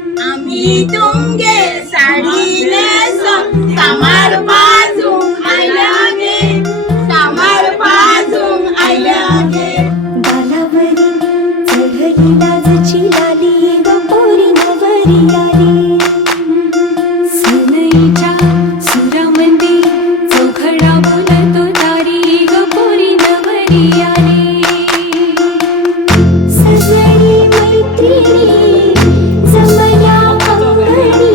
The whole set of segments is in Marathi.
आम्ही तुमगे साडी नेसून सामार बाजून आयल्या गे, सामार बाजून आयल्या गे. बालावरी चढली लाजची लाली ग पोरी नवरी आली. सनईच्या सुरामंदी चौघडा बोलतो तारी ग पोरी नवरी आली. सजली मैत्रिणी जमल्या अंगणी,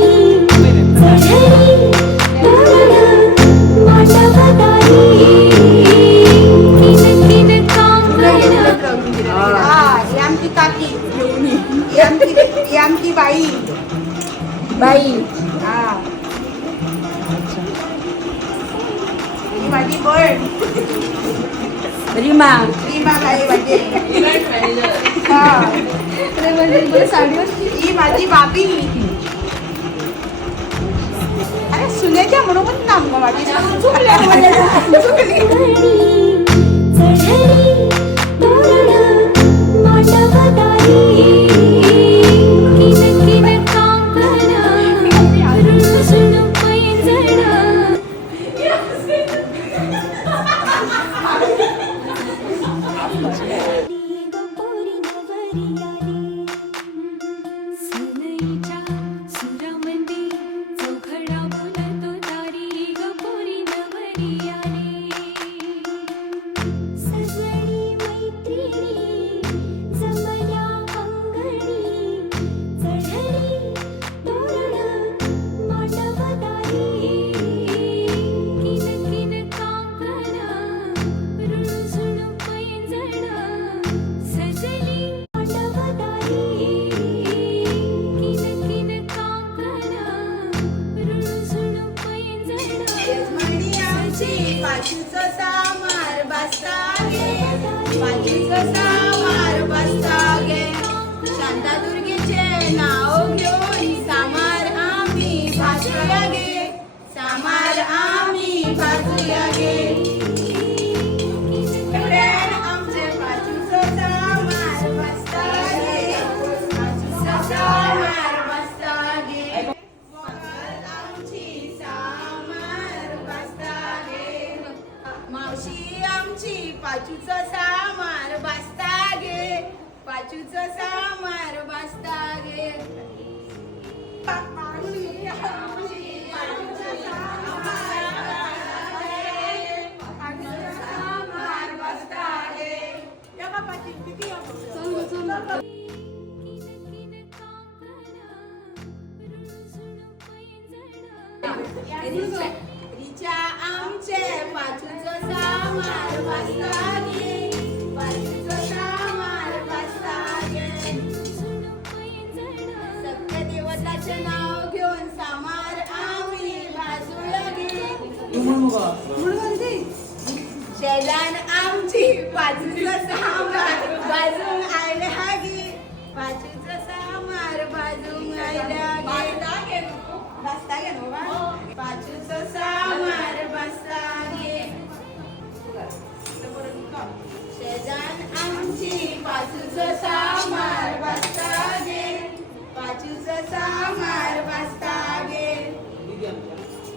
चढली तोरण मांडवदारी. किन किन कांगण ही आमची काकी घेऊन ये. ही आमची बाई बाई. हा ही माझी बहीण रीमा. रीमा काय माझी. हा ही माझी बाबी. अरे सुनेच्या म्हणून नाम गं माझी. चुकल्या चुकली. चढली तोरण मांडवदारी. किन किन कांगण रुसुन पैंजण. पोरी नवरी आली. सनईच्या सुरामंदी चौघडा बोलतो तारी ग पोरी नवरी आली. सजली मैत्रिणी जमल्या अंगणी, चढली तोरण मांडवदारी. किन किन कांगण रुसुन पैंजण. सजली मांडवदारी. किन किन कांगण रुसुन पैंजण. यजमानी आमची पाचीचं सामार बसता गे, पाचीचं सामार बसता गे. शांतादुर्गेचे नाव घेऊन सामार आम्ही भाजूया गे, सामार आम्ही भाजूया गे. आमचे पाचूचं सामार बसता गे, पाचूचं सामार बसता गे. आमची सामार बसता गे. मावशी आमची पाचूचं सामार बसता गे, पाचूचं सामार बसता गे. मावशी आमची पाचूचं सामार बसता गे. या बापाची किती किन किन कांगण रुसुन पैंजण. रिचा आमचे पाचूचं सामार बसता गे, पाचूचं सामार बसता गे. रुसुन पैंजण. सत्यदेवताचे नाव घेऊन सामार आम्ही भाजूया गे. शेजान आमची पाचूचं सामार बाजून आयल्या गे, पाचूचं सामार बाजून आयल्या गे. बसता गे ना बा. पाचूचं सामार बसता गे. शेजान आमची पाचूचं सामार बसता गे, पाचूचं सामार बसता गे.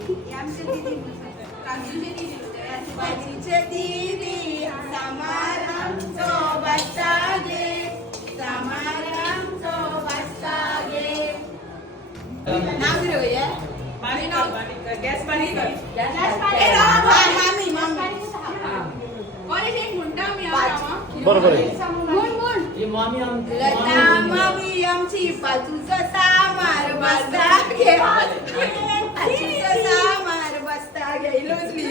ही आमची दीदी काजूची दीदी. पाचीचे दीदी सामार आमचो बसता गे, सामार आमचो बसता गे. नाव घेऊया. गॅस पाणी कर. मामी मामी बरोबर आहे. लता मामी आमची पाचूचं सामार बसता गे, पाचूचं सामार बसता गे. लोचली.